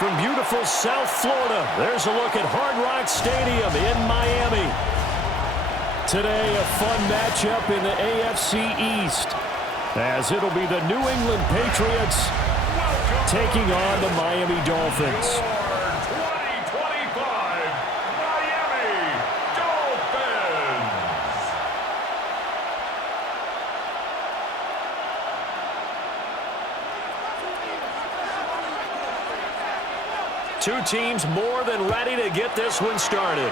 from beautiful South Florida, there's a look at Hard Rock Stadium in Miami. Today, a fun matchup in the AFC East, as it'll be the New England Patriots taking on the Miami Dolphins. Two teams more than ready to get this one started.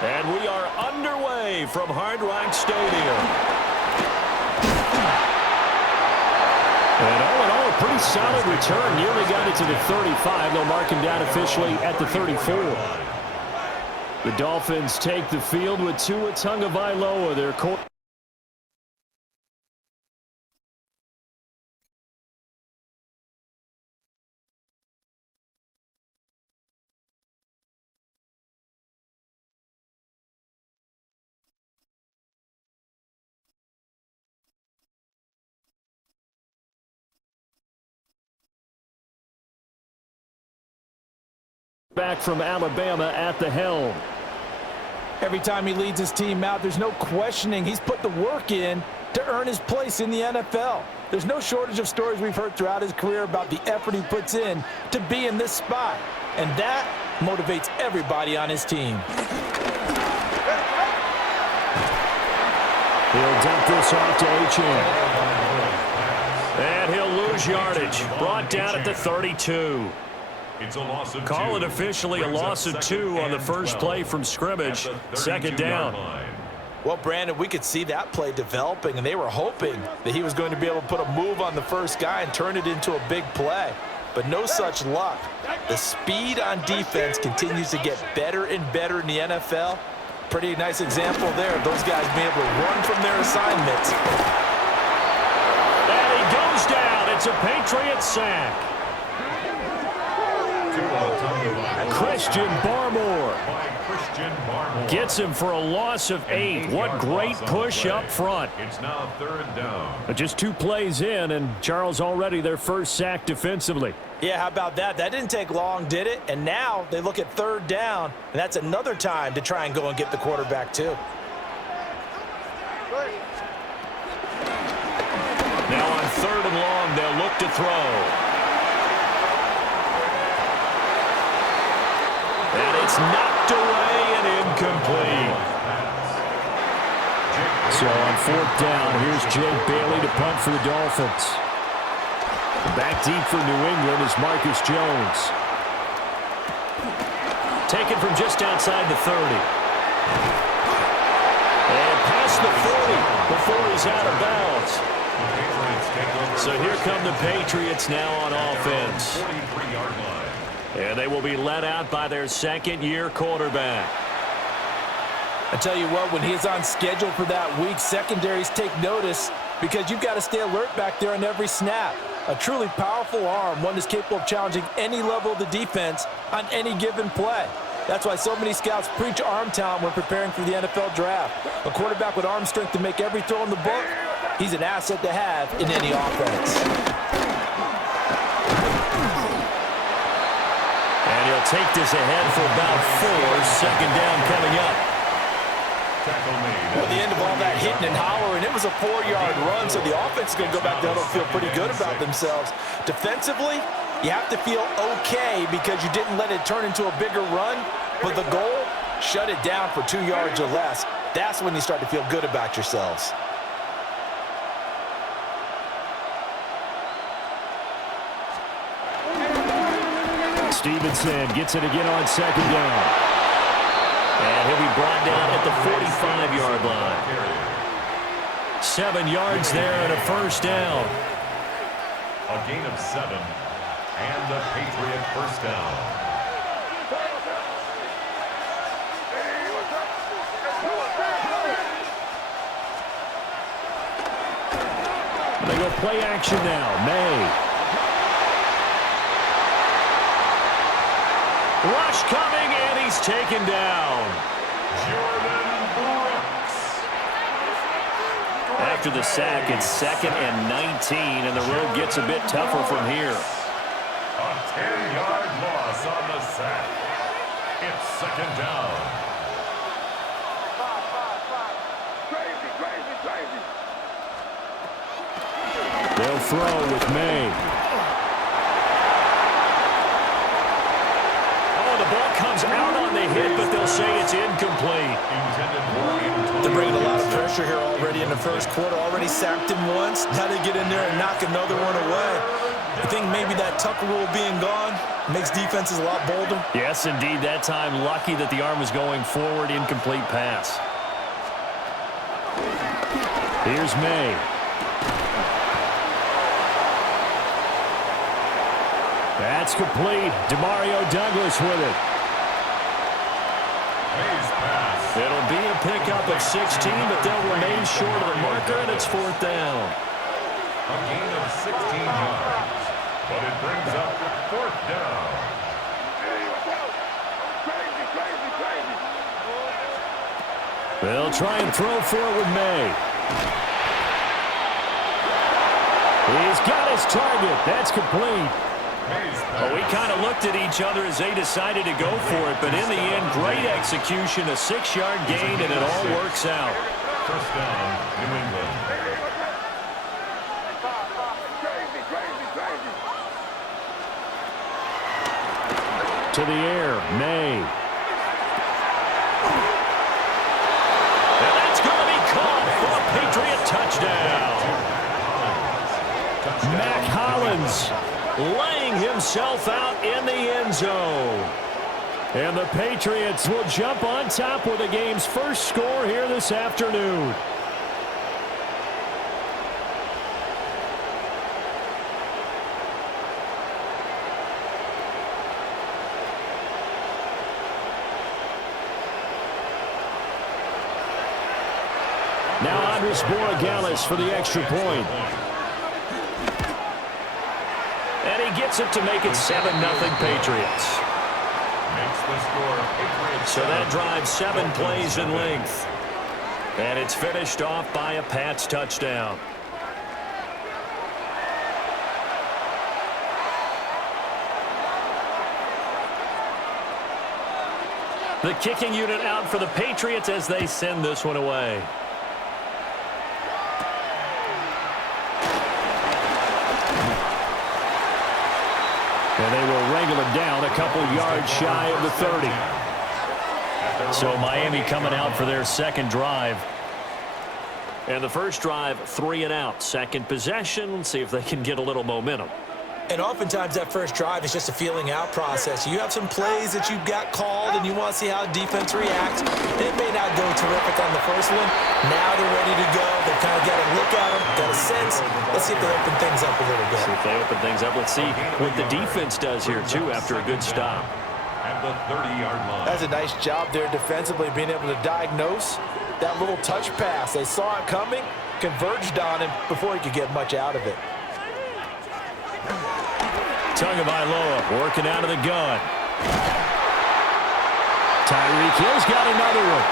And we are underway from Hard Rock Stadium. And all in all, a pretty solid return. Nearly got it to the 35. They'll mark him down officially at the 34. The Dolphins take the field with Tua Tagovailoa, their quarterback. Back from Alabama at the helm. Every time he leads his team out, there's no questioning he's put the work in to earn his place in the NFL. There's no shortage of stories we've heard throughout his career about the effort he puts in to be in this spot. And that motivates everybody on his team. He'll dump this off to HM. And he'll lose yardage. Brought down at the 32. It's a loss of Call two. it officially a loss of 2 on the first play from scrimmage. Second down. Well, Brandon, we could see that play developing, and they were hoping that he was going to be able to put a move on the first guy and turn it into a big play. But no such luck. The speed on defense continues to get better and better in the NFL. Pretty nice example there of those guys being able to run from their assignments. And he goes down. It's a Patriots sack. Christian Barmore gets him for a loss of 8. What great push up front. It's now third down. But just 2 plays in, and Charles already their first sack defensively. Yeah, how about that? That didn't take long, did it? And now they look at third down, and that's another time to try and go and get the quarterback too. Now on third and long, they'll look to throw. And it's knocked away and incomplete. So on fourth down, here's Jake Bailey to punt for the Dolphins. Back deep for New England is Marcus Jones. Taken from just outside the 30. And past the 40 before he's out of bounds. So here come the Patriots now on offense. 43-yard line. And they will be led out by their second-year quarterback. I tell you what, when he's on schedule for that week, secondaries take notice because you've got to stay alert back there on every snap. A truly powerful arm, one that's capable of challenging any level of the defense on any given play. That's why so many scouts preach arm talent when preparing for the NFL draft. A quarterback with arm strength to make every throw in the book, he's an asset to have in any offense. And he'll take this ahead for about 4. Second down coming up. Well, at the end of all that hitting and hollering, it was a 4-yard run, so the offense is going to go back there and feel pretty good about themselves. Defensively, you have to feel okay because you didn't let it turn into a bigger run, but the goal, shut it down for 2 yards or less. That's when you start to feel good about yourselves. Stevenson gets it again on second down. And he'll be brought down at the 45-yard line. 7 yards there and a first down. A gain of 7 and the Patriot first down. They go play action now. May. Rush coming, and he's taken down. Jordan Brooks. After the sack, it's 2nd and 19, and the road gets a bit tougher from here. A 10-yard loss on the sack. It's second down. They'll throw with May. Oh, the ball comes out on the hit, but they'll say it's incomplete. They're bringing a lot of pressure here already in the first quarter. Already sacked him once. Now they get in there and knock another one away. I think maybe that Tucker rule being gone makes defenses a lot bolder. Yes, indeed. That time, lucky that the arm was going forward. Incomplete pass. Here's May. That's complete. Demario Douglas with it. It'll be a pickup of 16, but they'll remain short of the marker, and it's fourth down. A gain of 16 yards, but it brings up fourth down. They'll try and throw for it with May. He's got his target. That's complete. Well, we kind of looked at each other as they decided to go for it, but in the end, great execution, a 6-yard gain, and it all works out. First down, New England. To the air, May. And that's going to be caught for a Patriot touchdown. Mac Hollins laying himself out in the end zone. And the Patriots will jump on top with the game's first score here this afternoon. Now Andres Borregales for the extra point. And he gets it to make it 7-0 Patriots. Makes the score Patriots. So that drives 7 plays in length. And it's finished off by a Pats touchdown. The kicking unit out for the Patriots as they send this one away. And they will wrangle it down a couple yards shy of the 30. So Miami coming out for their second drive. And the first drive, 3 and out. Second possession, let's see if they can get a little momentum. And oftentimes that first drive is just a feeling out process. You have some plays that you've got called and you want to see how defense reacts. It may not go terrific on the first one. Now they're ready to go. They've kind of got a look at them, got a sense. Let's see if they open things up a little bit. See if they open things up. Let's see what the defense does here, too, after a good stop. At the 30-yard line. That's a nice job there defensively, being able to diagnose that little touch pass. They saw it coming, converged on him before he could get much out of it. Tagovailoa working out of the gun. Tyreek Hill's got another one.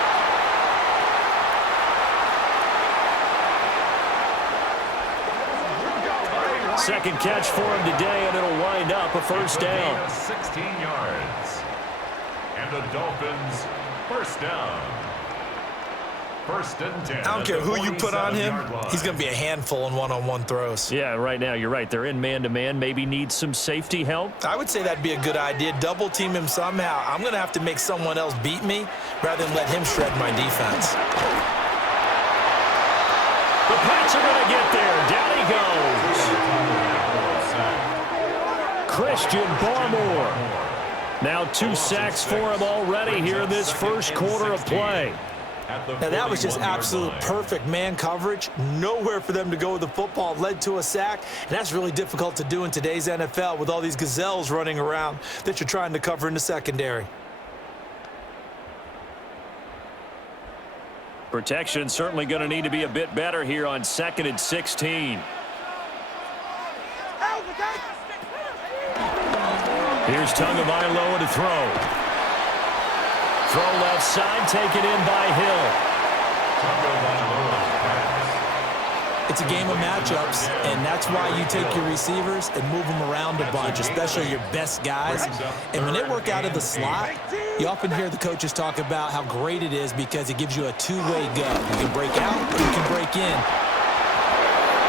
Second catch for him today, and it'll wind up a first down. 16 yards. And the Dolphins first down. First and 10. I don't care who you put on him. He's going to be a handful in one-on-one throws. Yeah, right now, you're right. They're in man-to-man. Maybe need some safety help. I would say that'd be a good idea. Double team him somehow. I'm going to have to make someone else beat me rather than let him shred my defense. The Pats are going to get there. Down he goes. Christian Barmore. Now 2 sacks for him already here in this first quarter of play. Now, that was just absolute perfect man coverage. Nowhere for them to go with the football. Led to a sack, and that's really difficult to do in today's NFL with all these gazelles running around that you're trying to cover in the secondary. Protection certainly going to need to be a bit better here on 2nd and 16. Here's Tagovailoa to throw. Throw left side, taken in by Hill. It's a game of matchups, and that's why you take your receivers and move them around a bunch, especially your best guys. And when they work out of the slot, you often hear the coaches talk about how great it is because it gives you a two-way go. You can break out or you can break in.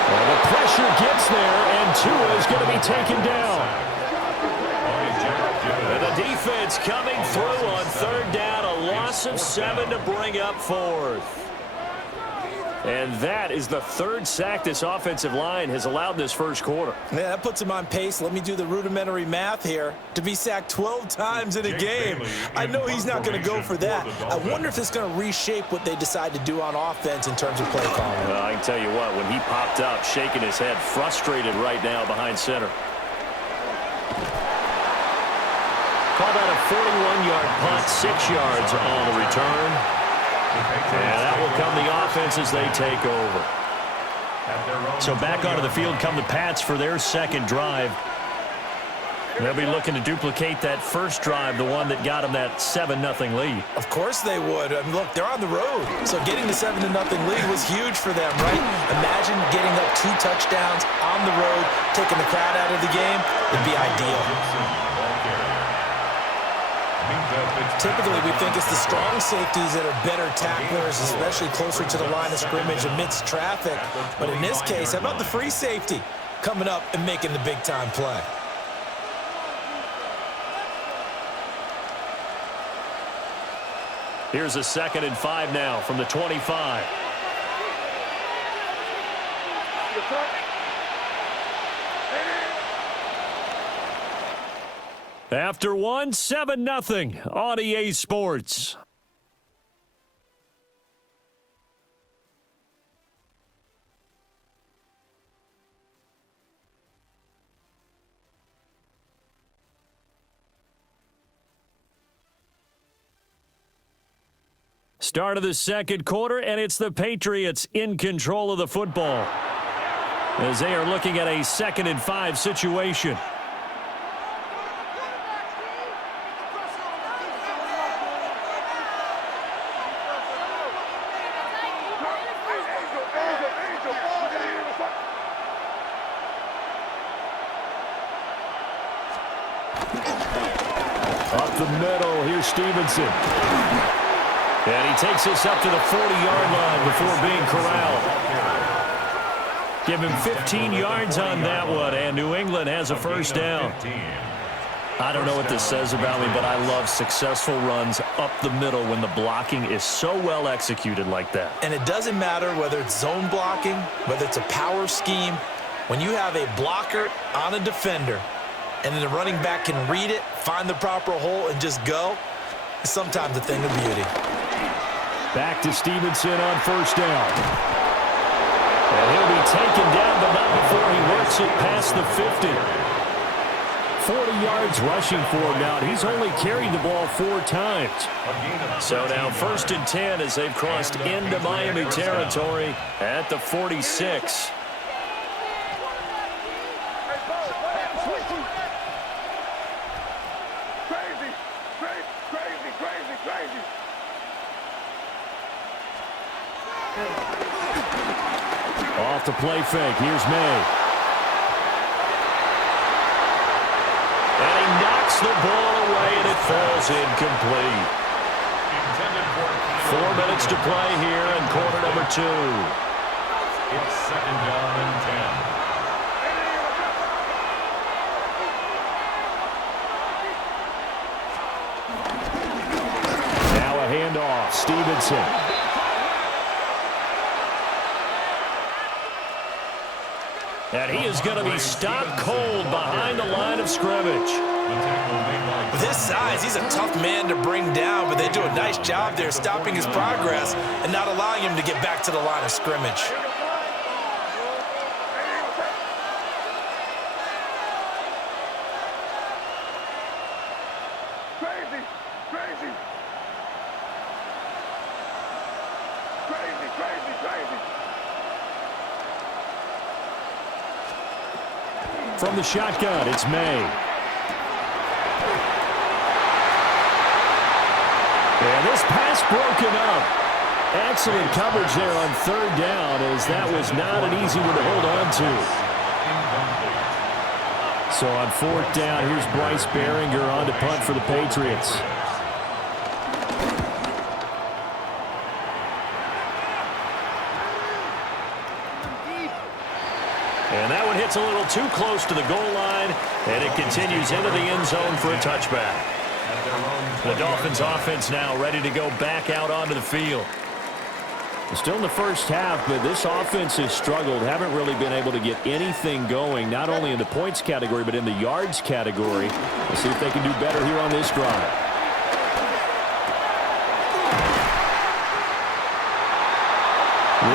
Well, the pressure gets there, and Tua is going to be taken down. And the defense coming through on third down, a loss of 7 to bring up fourth. And that is the third sack this offensive line has allowed this first quarter. Yeah, that puts him on pace. Let me do the rudimentary math here. To be sacked 12 times in a game, I know he's not going to go for that. I wonder if it's going to reshape what they decide to do on offense in terms of play calling. Well, I can tell you what, when he popped up, shaking his head, frustrated right now behind center. Call that a 41-yard punt, 6 yards on the return. And that will come the offense as they take over. So back onto the field come the Pats for their second drive. They'll be looking to duplicate that first drive, the one that got them that 7-0 lead. Of course they would. I mean, look, they're on the road. So getting the 7-0 lead was huge for them, right? Imagine getting up 2 touchdowns on the road, taking the crowd out of the game. It'd be ideal. Typically, we think it's the strong safeties that are better tacklers, especially closer to the line of scrimmage amidst traffic. But in this case, how about the free safety coming up and making the big-time play? Here's a 2nd and 5 now from the 25. After one, 7-0 on EA Sports. Start of the second quarter, and it's the Patriots in control of the football as they are looking at a 2nd and 5 situation. Up the middle, here's Stevenson. And he takes us up to the 40-yard line before being corralled. Give him 15 yards on that one, and New England has a first down. I don't know what this says about me, but I love successful runs up the middle when the blocking is so well executed like that. And it doesn't matter whether it's zone blocking, whether it's a power scheme. When you have a blocker on a defender, and then the running back can read it, find the proper hole, and just go, it's sometimes a thing of beauty. Back to Stevenson on first down. And he'll be taken down, but not before he works it past the 50. 40 yards rushing for him now. He's only carried the ball 4 times. So now 1st and 10 as they've crossed into Miami territory at the 46. Off the play fake. Here's May. And he knocks the ball away, and it falls incomplete. 4 minutes to play here in quarter number 2. It's 2nd down and 10. Now a handoff. Stevenson. And he is going to be stopped cold behind the line of scrimmage. With his size, he's a tough man to bring down, but they do a nice job there stopping his progress and not allowing him to get back to the line of scrimmage. From the shotgun, it's May. And this pass broken up. Excellent coverage there on third down, as that was not an easy one to hold on to. So on fourth down, here's Bryce Behringer on to punt for the Patriots. And that one hits a little too close to the goal line, and it continues into the end zone for a touchback. The Dolphins offense now ready to go back out onto the field. Still in the first half, but this offense has struggled. Haven't really been able to get anything going, not only in the points category, but in the yards category. Let's see if they can do better here on this drive.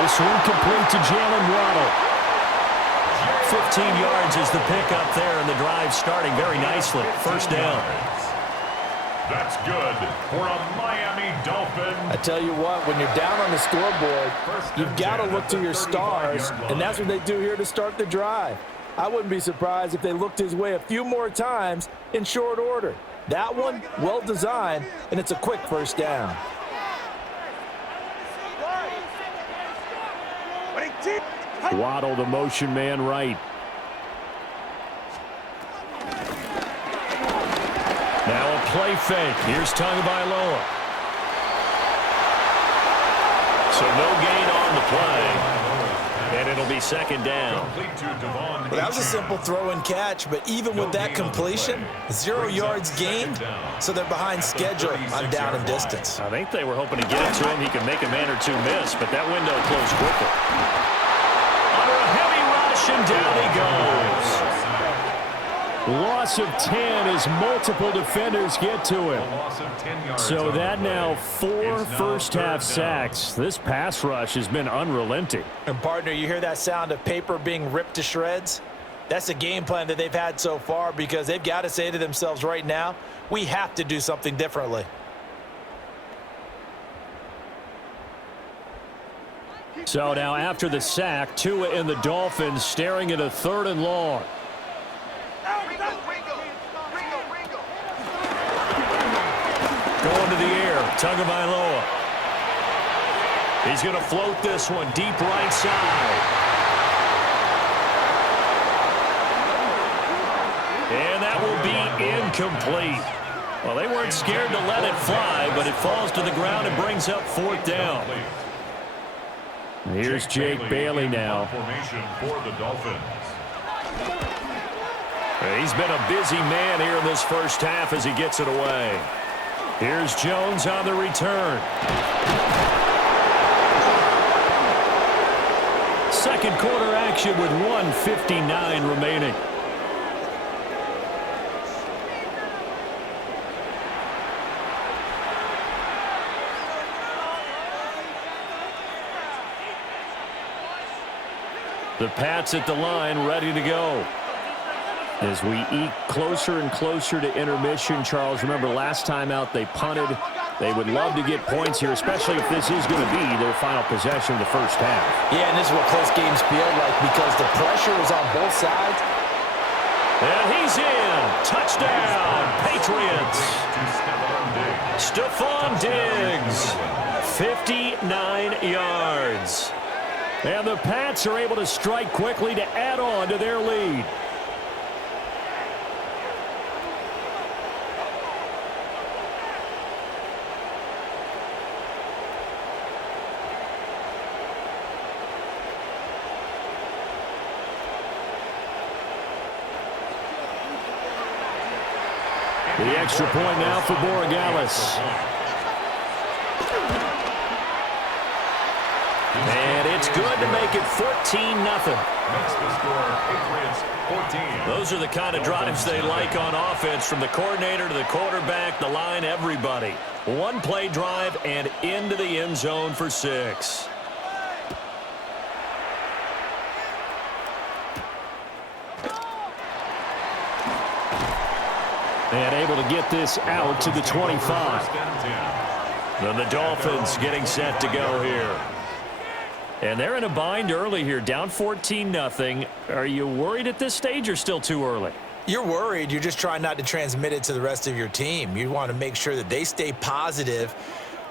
This one complete to Jalen Waddle. 15 yards is the pickup there, and the drive starting very nicely. First down. That's good for a Miami Dolphin. I tell you what, when you're down on the scoreboard, you've got to look to your stars, and that's what they do here to start the drive. I wouldn't be surprised if they looked his way a few more times in short order. That one, well designed, and it's a quick first down. Waddle, the motion man right. Now a play fake. Here's Tagovailoa. So no gain on the play. And it'll be second down. Well, that was a simple throw and catch, but even with that completion, 0 yards gained, so they're behind schedule on down and distance. I think they were hoping to get it to him. He could make a man or two miss, but that window closed quickly. Under a heavy rush, and down he goes. Loss of 10 as multiple defenders get to him. So that now 4 first-half sacks. This pass rush has been unrelenting. And, partner, you hear that sound of paper being ripped to shreds? That's the game plan that they've had so far, because they've got to say to themselves right now, we have to do something differently. So now after the sack, Tua and the Dolphins staring at a 3rd and long. Going to the air, Tagovailoa. He's going to float this one deep right side. And that will be incomplete. Well, they weren't scared to let it fly, but it falls to the ground and brings up 4th down. Here's Jake Bailey now. For the Dolphins. He's been a busy man here in this first half as he gets it away. Here's Jones on the return. Second quarter action with 1:59 remaining. The Pats at the line, ready to go. As we eke closer and closer to intermission, Charles, remember last time out they punted. They would love to get points here, especially if this is going to be their final possession of the first half. Yeah, and this is what close games feel like, because the pressure is on both sides. And he's in. Touchdown, Patriots. Stephon Diggs, 59 yards. And the Pats are able to strike quickly to add on to their lead. The extra point now for Borregales. And it's good to make it 14-0. Makes the score Patriots 14. Those are the kind of drives they like on offense, from the coordinator to the quarterback, the line, everybody. One play drive and into the end zone for 6. And able to get this out to the 25. Then the Dolphins getting set to go here. And they're in a bind early here, down 14-0. Are you worried at this stage or still too early? You're worried. You're just trying not to transmit it to the rest of your team. You want to make sure that they stay positive,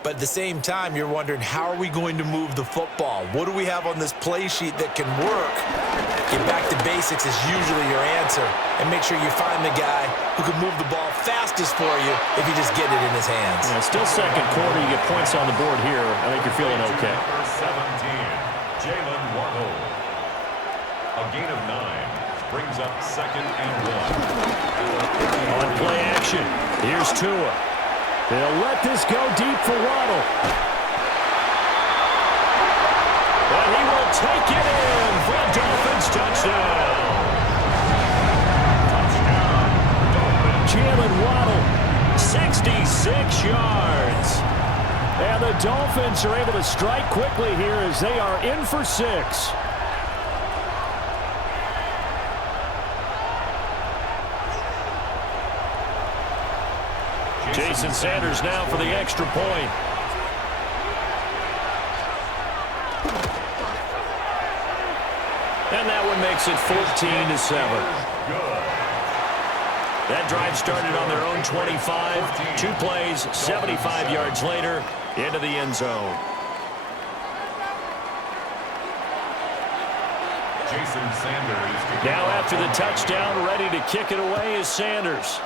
But at the same time, you're wondering, how are we going to move the football? What do we have on this play sheet that can work? Get back to basics is usually your answer. And make sure you find the guy who can move the ball fastest for you if you just get it in his hands. Yeah, still second quarter. You get points on the board here. I think you're feeling okay. Number 17, Jalen Waddle. A gain of 9 brings up 2nd and 1. On play action, here's Tua. They'll let this go deep for Waddle. And he will take it in for a Dolphins touchdown. Jalen Waddle, 66 yards. And the Dolphins are able to strike quickly here as they are in for 6. Jason Sanders now for the extra point. And that one makes it 14-7. That drive started on their own 25. 2 plays, 75 yards later, into the end zone. Jason Sanders. Now after the touchdown, ready to kick it away is Sanders.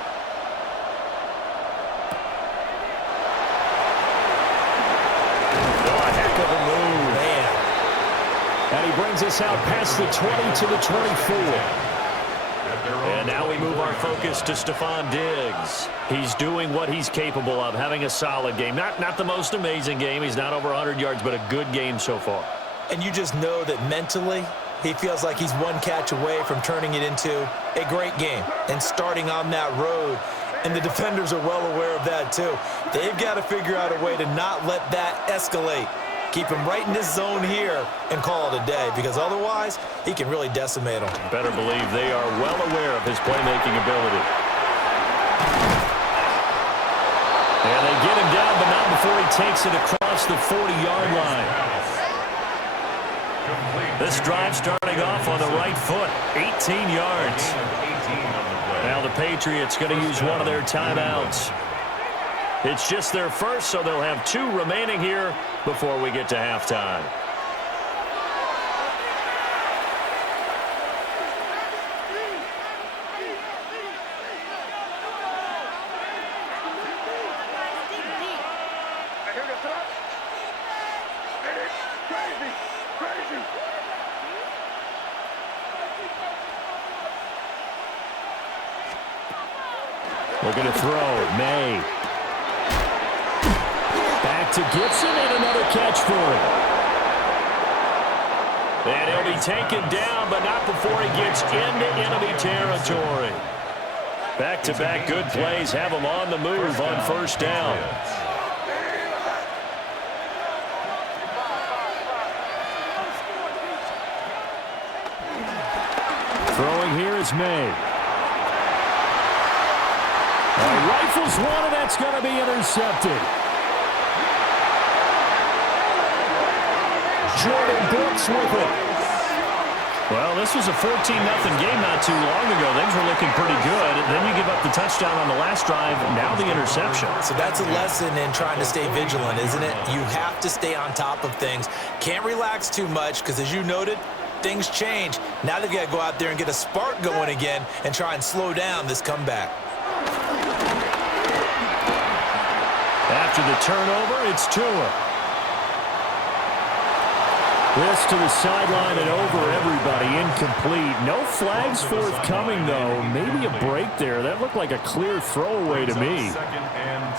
And he brings us out past the 20 to the 24. And now we move our focus to Stephon Diggs. He's doing what he's capable of, having a solid game. Not the most amazing game. He's not over 100 yards, but a good game so far. And you just know that mentally, he feels like he's one catch away from turning it into a great game and starting on that road. And the defenders are well aware of that, too. They've got to figure out a way to not let that escalate. Keep him right in this zone here and call it a day, because otherwise he can really decimate them. Better believe they are well aware of his playmaking ability. And they get him down, but not before he takes it across the 40-yard line. This drive starting off on the right foot, 18 yards. Now the Patriots going to use one of their timeouts. It's just their first, so they'll have 2 remaining here before we get to halftime. Looking to throw, May. Back to Gibson, and another catch for him. And he'll be taken down, but not before he gets into enemy territory. Back-to-back good plays have him on the move on first down. Throwing here is May. Rifles one, and that's going to be intercepted. Jordan Brooks with it. Well, this was a 14-0 game not too long ago. Things were looking pretty good. Then you give up the touchdown on the last drive. Now the interception. So that's a lesson in trying to stay vigilant, isn't it? You have to stay on top of things. Can't relax too much because, as you noted, things change. Now they've got to go out there and get a spark going again and try and slow down this comeback. After the turnover, it's Tua. This to the sideline and over everybody, incomplete. No flags forthcoming, though. Maybe a break there. That looked like a clear throwaway to me. 2nd and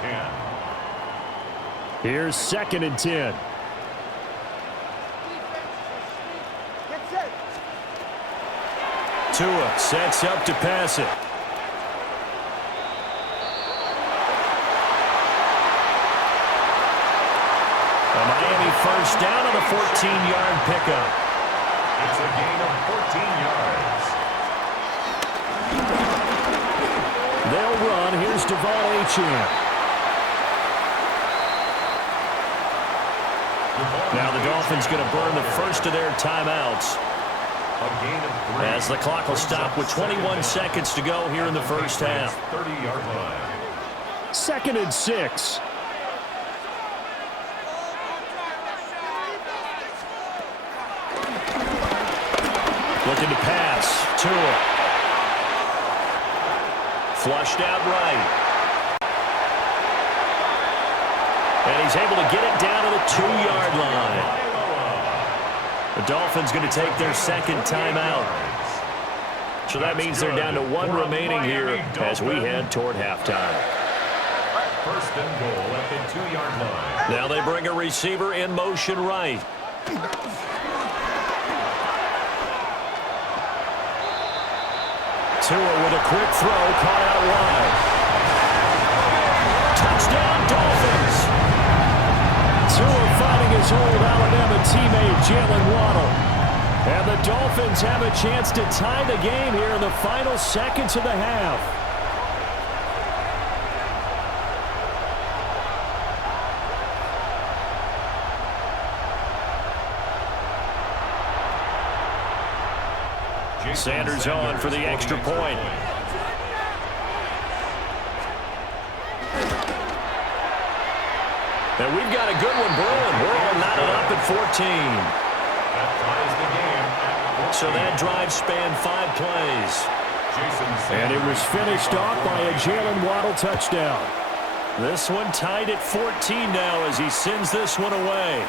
10. Here's 2nd and 10. Tua sets up to pass it. A Miami first down on the 14-yard pickup. It's a gain of 14 yards. They'll run. Here's Devon Achane. Now the Dolphins going to burn the first of their timeouts. A gain of 3. As the clock will stop with 21 seconds to go here in the first half. 30-yard line. 2nd and 6. Tua. Flushed out right. And he's able to get it down to the 2-yard line. The Dolphins going to take their second timeout. So that means they're down to 1 remaining here as we head toward halftime. First and goal at the 2-yard line. Now they bring a receiver in motion right. Tua with a quick throw, caught out wide. Touchdown, Dolphins! Tua finding his old Alabama teammate, Jalen Waddle. And the Dolphins have a chance to tie the game here in the final seconds of the half. Sanders on for the extra point. And we've got a good one brewing. We're all knotted up at 14. So that drive spanned 5 plays. And it was finished off by a Jalen Waddle touchdown. This one tied at 14 now as he sends this one away.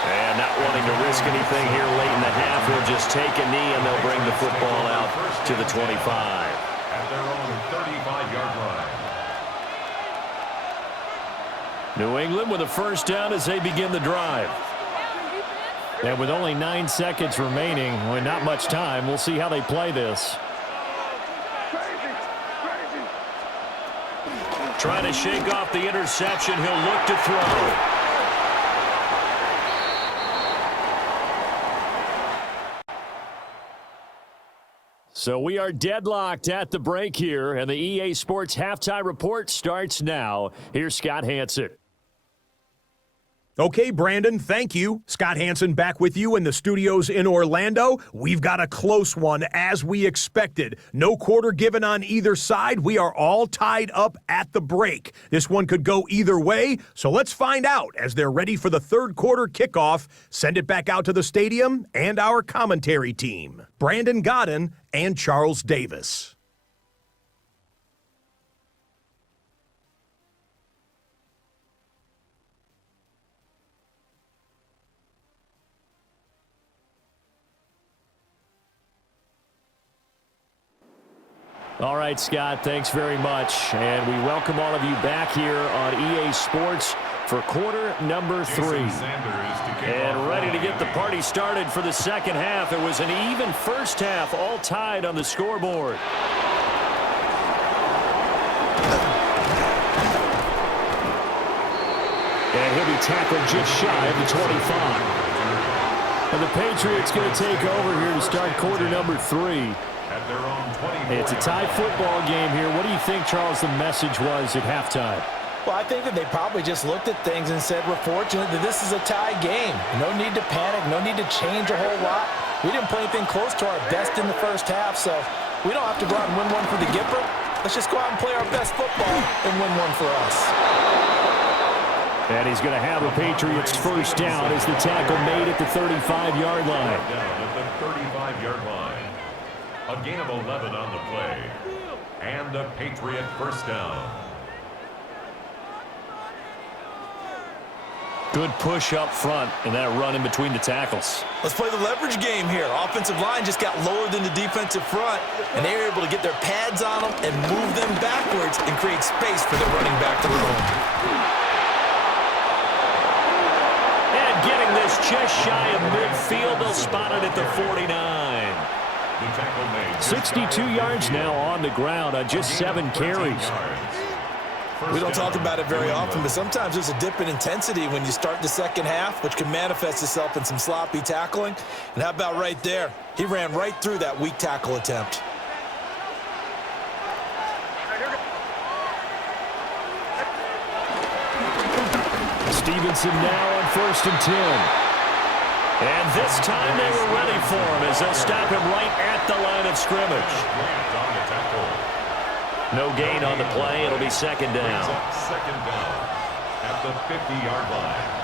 And not wanting to risk anything here late in the half, he'll just take a knee and they'll bring the football out to the 25. At their own 35-yard line. New England with a first down as they begin the drive. And with only 9 seconds remaining, well, not much time, we'll see how they play this. Trying to shake off the interception, he'll look to throw. So we are deadlocked at the break here, and the EA Sports Halftime Report starts now. Here's Scott Hanson. Okay, Brandon, thank you. Scott Hanson back with you in the studios in Orlando. We've got a close one, as we expected. No quarter given on either side. We are all tied up at the break. This one could go either way, so let's find out as they're ready for the third quarter kickoff. Send it back out to the stadium and our commentary team, Brandon Godden and Charles Davis. All right, Scott, thanks very much. And we welcome all of you back here on EA Sports for quarter number 3. And ready to get the party started for the second half. It was an even first half, all tied on the scoreboard. And he'll be tackled just shy of the 25. And the Patriots going to take over here to start quarter number 3. It's a tie football game here. What do you think, Charles, the message was at halftime? Well, I think that they probably just looked at things and said, we're fortunate that this is a tie game. No need to panic. No need to change a whole lot. We didn't play anything close to our best in the first half, so we don't have to go out and win one for the Gipper. Let's just go out and play our best football and win one for us. And he's going to have the Patriots first down as the tackle made at the 35-yard line. Down at the 35-yard line. A gain of 11 on the play. And a Patriot first down. Good push up front and that run in between the tackles. Let's play the leverage game here. Offensive line just got lower than the defensive front, and they were able to get their pads on them and move them backwards and create space for their running back to roam. And getting this just shy of midfield, they'll spot it at the 49. 62 yards now on the ground on just 7 carries. We don't talk about it very often, but sometimes there's a dip in intensity when you start the second half, which can manifest itself in some sloppy tackling. And how about right there? He ran right through that weak tackle attempt. Stevenson now on 1st and 10. And this time they were ready for him as they'll stop him right at the line of scrimmage. No gain on the play. It'll be second down. Second down at the 50-yard line.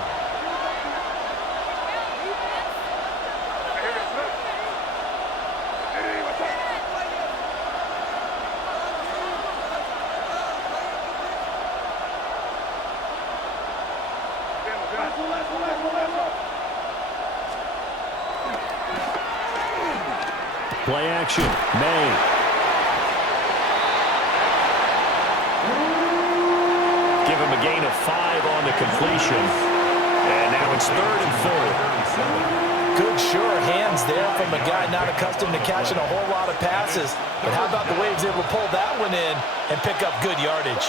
Play action. May. Give him a gain of 5 on the completion. And now it's 3rd and 4. Good, sure hands there from a guy not accustomed to catching a whole lot of passes. But how about the way he was able to pull that one in and pick up good yardage?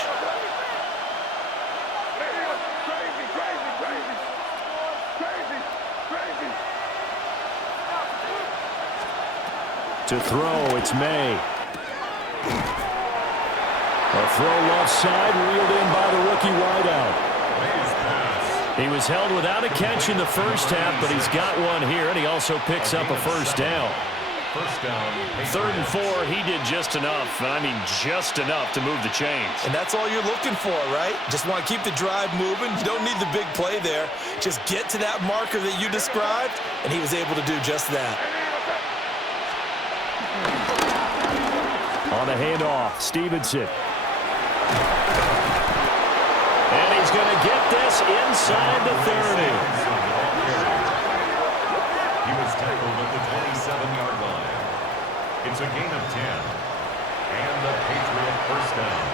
To throw, it's May. A throw left side, reeled in by the rookie wideout. He was held without a catch in the first half, but he's got one here, and he also picks up a first down. 3rd and 4, he did just enough, and I mean just enough to move the chains. And that's all you're looking for, right? Just want to keep the drive moving. You don't need the big play there. Just get to that marker that you described, and he was able to do just that. On the handoff, Stevenson. And he's going to get this inside the 30. He was tackled at the 27-yard line. It's a gain of 10. And the Patriot first down.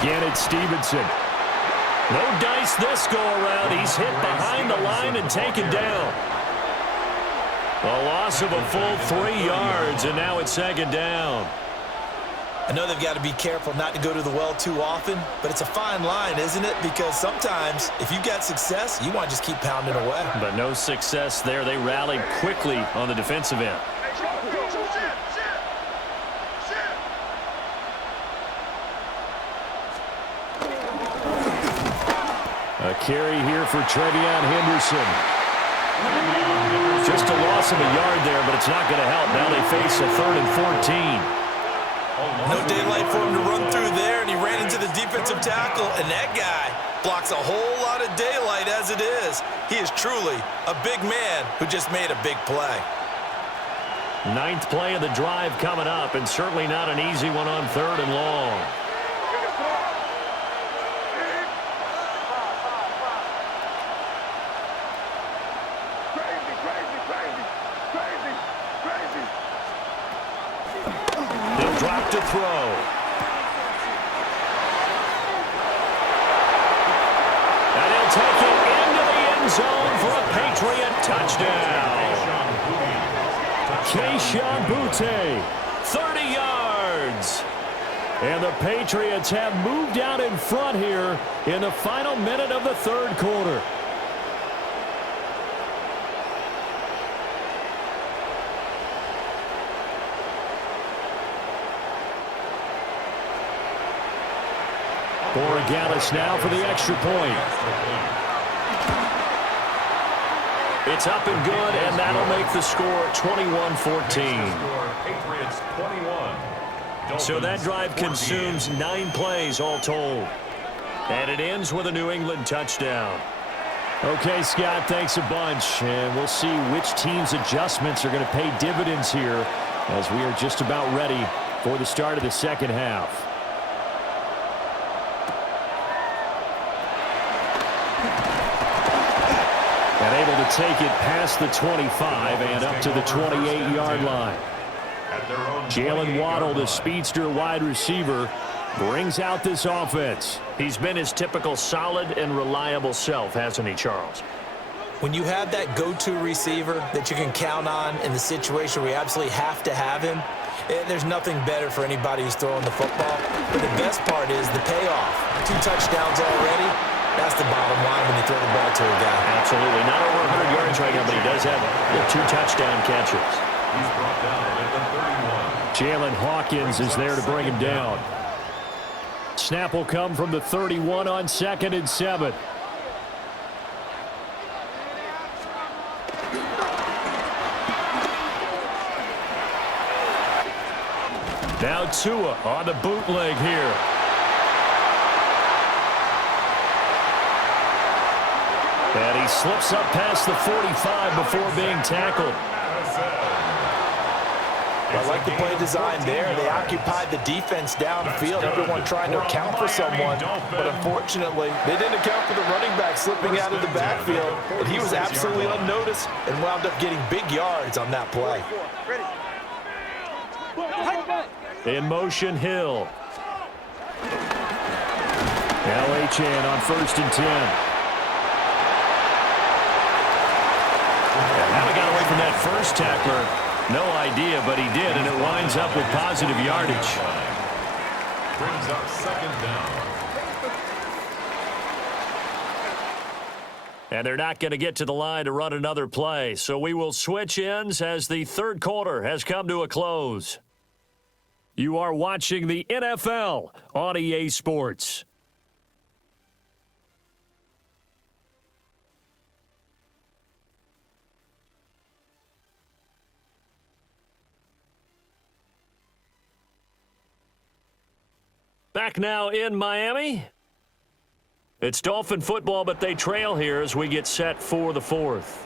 Again, it's Stevenson. No dice this go-around. He's hit behind the line and taken down. A loss of a full 3 yards, and now it's 2nd down. I know they've got to be careful not to go to the well too often, but it's a fine line, isn't it? Because sometimes, if you got success, you want to just keep pounding away. But no success there. They rallied quickly on the defensive end. A carry here for Trevion Henderson. Just a loss of a yard there, but it's not going to help. Now they face a 3rd and 14. No daylight for him to run through there, and he ran into the defensive tackle, and that guy blocks a whole lot of daylight as it is. He is truly a big man who just made a big play. 9th play of the drive coming up, and certainly not an easy one on 3rd and long. Drop to throw. And he'll take it into the end zone for a Patriot touchdown. Keyshawn Butte, 30 yards. And the Patriots have moved out in front here in the final minute of the 3rd quarter. Borregales now for the extra point. It's up and good, and that'll make the score 21-14. Patriots 21. So that drive consumes 9 plays all told. And it ends with a New England touchdown. Okay, Scott, thanks a bunch. And we'll see which team's adjustments are going to pay dividends here as we are just about ready for the start of the 2nd half. And able to take it past the 25 and up to the 28-yard line. Jalen Waddle, the speedster wide receiver, brings out this offense. He's been his typical solid and reliable self, hasn't he, Charles? When you have that go-to receiver that you can count on in the situation where you absolutely have to have him, there's nothing better for anybody who's throwing the football. But the best part is the payoff. 2 touchdowns already. That's the bottom line when you throw the ball to a guy. Absolutely. Not over 100 yards right now, but he does have 2 touchdown catches. He's brought down at the 31. Jalen Hawkins is there to bring him down. Snap will come from the 31 on 2nd and 7. Now Tua on the bootleg here. And he slips up past the 45 before being tackled. I like the play design there. They occupied the defense downfield, everyone trying to account for someone, but unfortunately, they didn't account for the running back slipping out of the backfield, and he was absolutely unnoticed and wound up getting big yards on that play. In motion, Hill. Now Achane on 1st and 10. How he got away from that first tackler, no idea, but he did, and it winds up with positive yardage. Brings up 2nd down. And they're not going to get to the line to run another play, so we will switch ends as the 3rd quarter has come to a close. You are watching the NFL on EA Sports. Back now in Miami. It's Dolphin football, but they trail here as we get set for the 4th.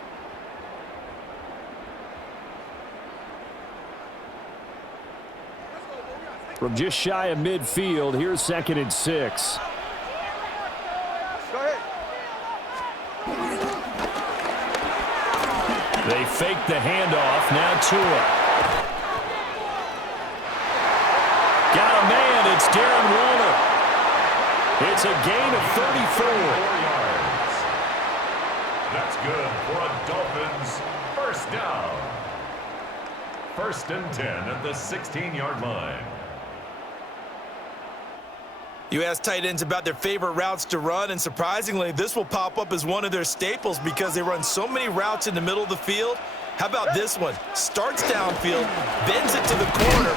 From just shy of midfield, here's 2nd and 6. They fake the handoff. Now Tua. Got a man. It's Darren Waller. It's a gain of 34. 4 yards. That's good for a Dolphins 1st down. 1st and 10 at the 16-yard line. You ask tight ends about their favorite routes to run, and surprisingly, this will pop up as one of their staples because they run so many routes in the middle of the field. How about this one? Starts downfield, bends it to the corner,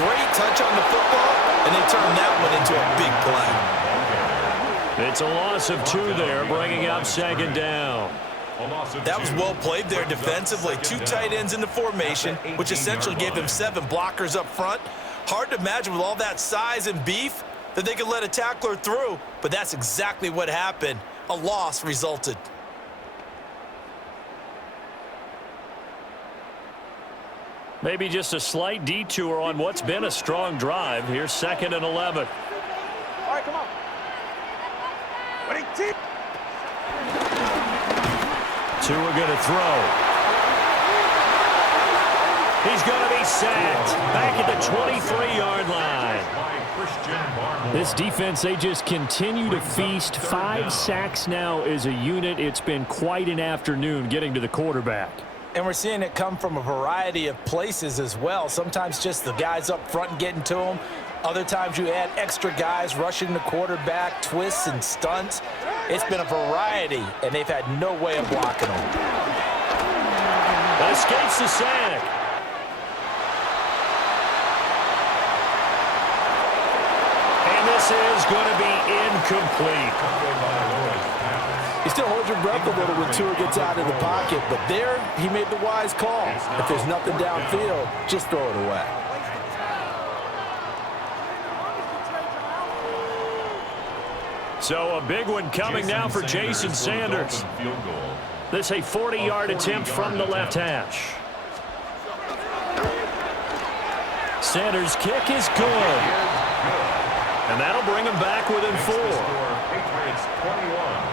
great touch on the football, and they turn that one into a big play. It's a loss of 2 there, bringing up 2nd down. That was well played there defensively. 2 tight ends in the formation, which essentially gave them 7 blockers up front. Hard to imagine with all that size and beef that they could let a tackler through, but that's exactly what happened. A loss resulted. Maybe just a slight detour on what's been a strong drive. Here's 2nd and 11. All right, come on. Tua going to throw. He's going to be sacked back at the 23-yard line. This defense, they just continue to feast. 5 sacks now as a unit. It's been quite an afternoon getting to the quarterback. And we're seeing it come from a variety of places as well. Sometimes just the guys up front getting to them. Other times you add extra guys rushing the quarterback, twists and stunts. It's been a variety, and they've had no way of blocking them. Escapes the sack. And this is going to be incomplete. You still hold your breath a little when Tua gets out of the pocket, but there he made the wise call. If there's nothing downfield, just throw it away. So a big one coming now for Jason Sanders. This a 40-yard attempt from the left hash. Sanders' kick is good. And that'll bring him back within 4.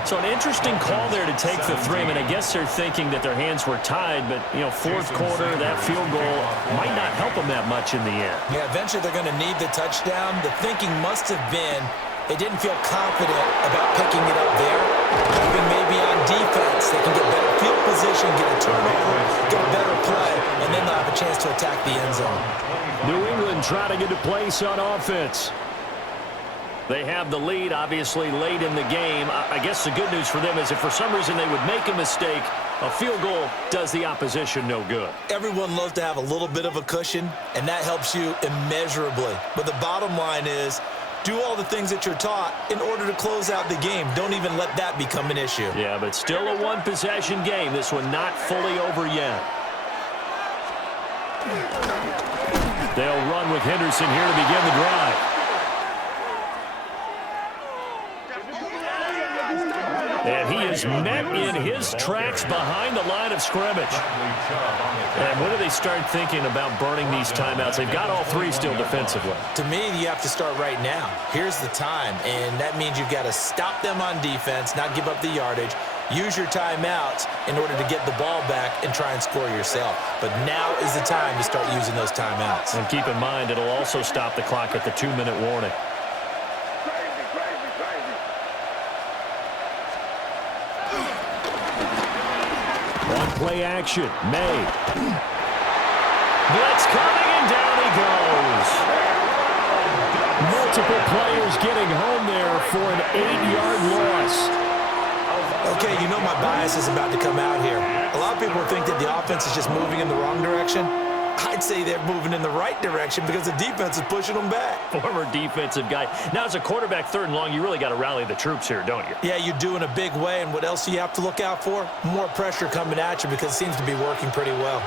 So an interesting call there to take the 3. I mean, I guess they're thinking that their hands were tied, but, you know, 4th quarter, that field goal might not help them that much in the end. Yeah, eventually they're going to need the touchdown. The thinking must have been they didn't feel confident about picking it up there. Hoping maybe on defense they can get better field position, get a turnover, get a better play, and then they'll have a chance to attack the end zone. New England trying to get a place on offense. They have the lead, obviously, late in the game. I guess the good news for them is if for some reason they would make a mistake, a field goal does the opposition no good. Everyone loves to have a little bit of a cushion, and that helps you immeasurably. But the bottom line is, do all the things that you're taught in order to close out the game. Don't even let that become an issue. Yeah, but still a one-possession game. This one not fully over yet. They'll run with Henderson here to begin the drive. And he is met in his tracks behind the line of scrimmage. And when do they start thinking about burning these timeouts? They've got all three still defensively. To me, you have to start right now. Here's the time, and that means you've got to stop them on defense, not give up the yardage, use your timeouts in order to get the ball back and try and score yourself. But now is the time to start using those timeouts. And keep in mind, it'll also stop the clock at the 2-minute warning. Play action, May. Blitz coming, and down he goes. Multiple players getting home there for an 8-yard loss. Okay, you know my bias is about to come out here. A lot of people think that the offense is just moving in the wrong direction. I'd say they're moving in the right direction because the defense is pushing them back. Former defensive guy. Now, as a quarterback, 3rd and long, you really got to rally the troops here, don't you? Yeah, you do in a big way. And what else do you have to look out for? More pressure coming at you because it seems to be working pretty well.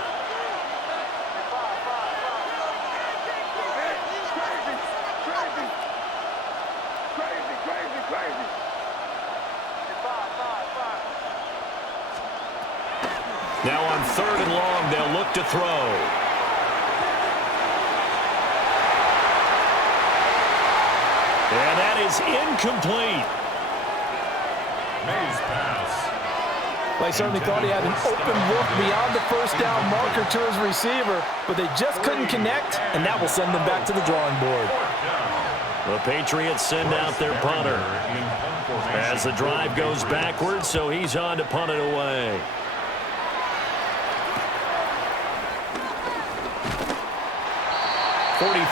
Now on 3rd and long, they'll look to throw. And that is incomplete. May's pass. They certainly thought he had an open look beyond the first down marker to his receiver, but they just couldn't connect, and that will send them back to the drawing board. The Patriots send out their punter as the drive goes backwards, so he's on to punt it away.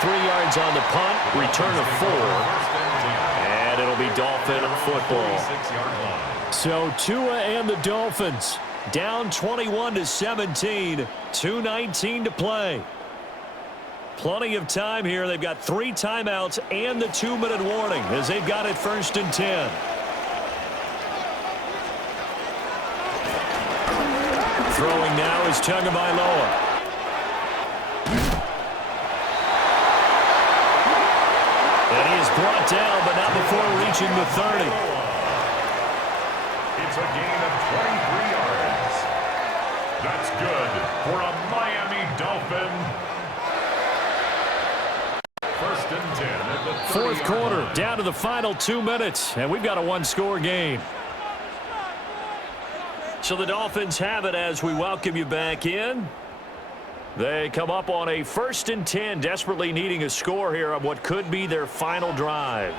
Yards on the punt, return of 4, and it'll be Dolphin football. So Tua and the Dolphins down 21-17, 2:19 to play. Plenty of time here. They've got 3 timeouts and the 2-minute warning as they've got it 1st and 10. Throwing now is Tagovailoa. And he is brought down, but not before reaching the 30. It's a gain of 23 yards. That's good for a Miami Dolphin. 1st and 10 at the 4th quarter, down to the final 2 minutes, and we've got a 1-score game. So the Dolphins have it as we welcome you back in. They come up on a 1st and 10, desperately needing a score here on what could be their final drive.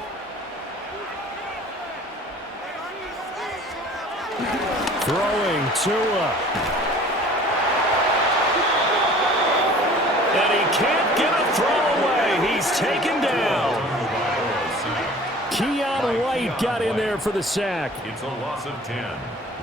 Throwing Tua. And he can't get a throw away. He's taken down. Keon White got in there for the sack. It's a loss of 10.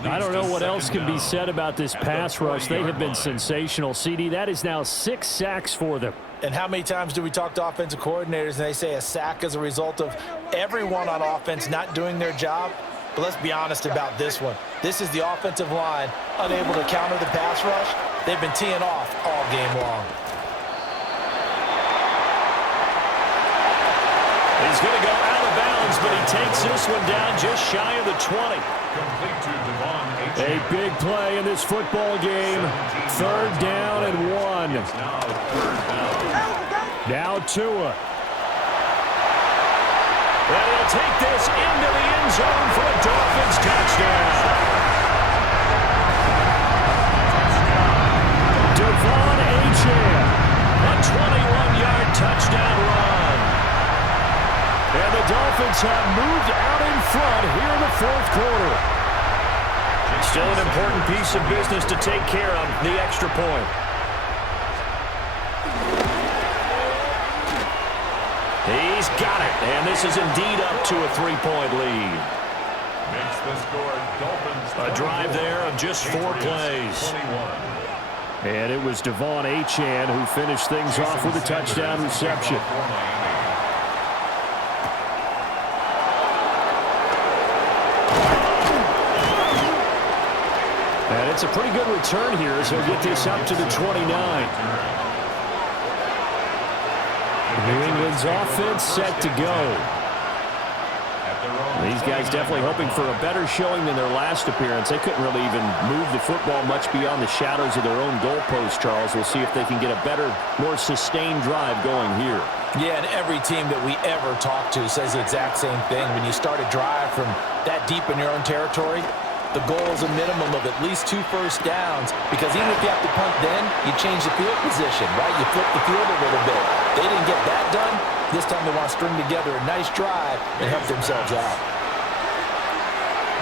I don't know what else can be said about this pass rush. They have been sensational, CD. That is now 6 sacks for them. And how many times do we talk to offensive coordinators and they say a sack is a result of everyone on offense not doing their job? But let's be honest about this one. This is the offensive line unable to counter the pass rush. They've been teeing off all game long. He's going to go out of bounds, but he takes this one down just shy of the 20. Complete to Devon H. A big play in this football game. 3rd down and 1. Now Tua. And he'll take this into the end zone for a Dolphins touchdown. Devon H. A 21-yard touchdown run. And the Dolphins have moved out in front here in the 4th quarter. Still an important piece of business to take care of, the extra point. He's got it, and this is indeed up to a 3-point lead. Makes the score Dolphins. A drive there of just 4 plays. 21. And it was Devon Achane who finished things off with a touchdown reception. And it's a pretty good return here as he'll get this up to the 29. New England's offense set to go. At These guys definitely hoping for a better showing than their last appearance. They couldn't really even move the football much beyond the shadows of their own goalpost, Charles. We'll see if they can get a better, more sustained drive going here. Yeah, and every team that we ever talk to says the exact same thing. When you start a drive from that deep in your own territory, the goal is a minimum of at least 2 first downs, because even if you have to punt then, you change the field position, right? You flip the field a little bit. They didn't get that done. This time they want to string together a nice drive and help themselves out.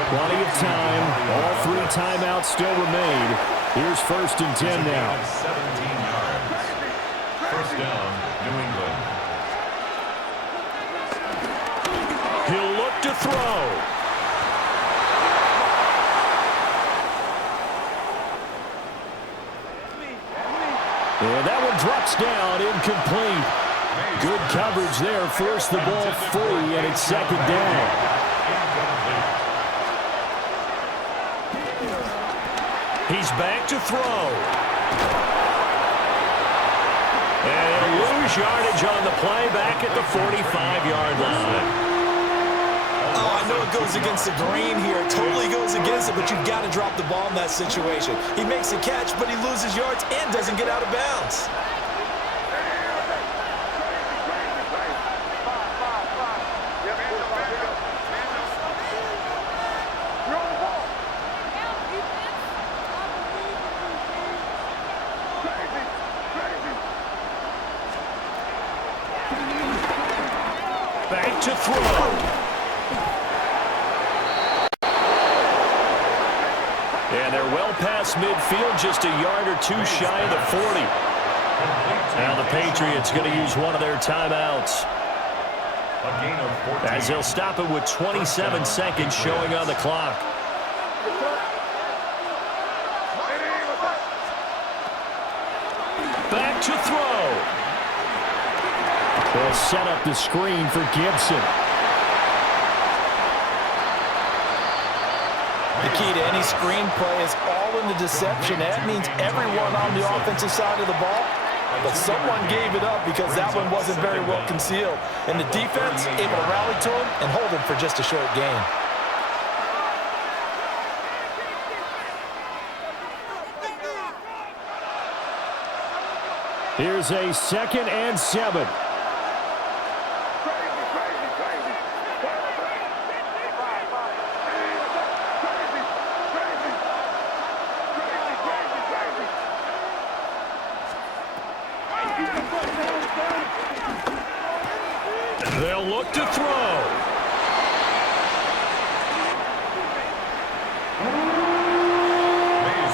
Plenty of time. All 3 timeouts still remain. Here's 1st and 10 now. 17 yards. First down, New England. He'll look to throw. And that one drops down, incomplete. Good coverage there, forced the ball free, and it's 2nd down. He's back to throw. And he'll lose yardage on the play back at the 45-yard line. Oh, I know it goes against the grain here. It totally goes against it, but you've got to drop the ball in that situation. He makes a catch, but he loses yards and doesn't get out of bounds. Back to throw. And they're well past midfield, just a yard or 2 shy of the 40. Now the Patriots going to use one of their timeouts, A gain of 14. as they'll stop it with 27 seconds showing on the clock. Back to throw. They'll set up the screen for Gibson. The key to any screenplay is all in the deception. That means everyone on the offensive side of the ball, but someone gave it up because that one wasn't very well concealed. And the defense able to rally to him and hold him for just a short gain. Here's a 2nd and 7. They'll look to throw.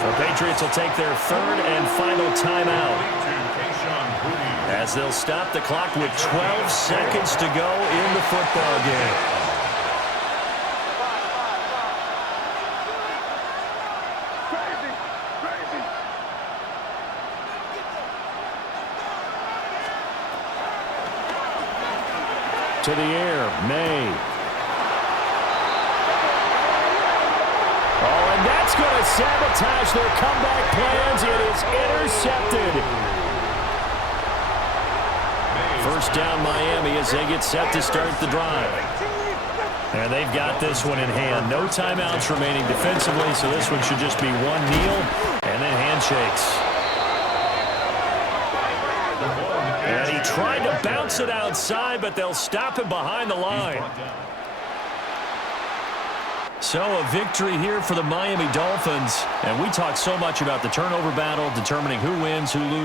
The Patriots will take their 3rd and final timeout, as they'll stop the clock with 12 seconds to go in the football game. To the air, May. Oh, and that's going to sabotage their comeback plans. It is intercepted. First down, Miami, as they get set to start the drive. And they've got this one in hand. No timeouts remaining defensively, so this one should just be one kneel and then handshakes. And he tried to bounce it outside, but they'll stop him behind the line. So a victory here for the Miami Dolphins. And we talk so much about the turnover battle, determining who wins, who loses.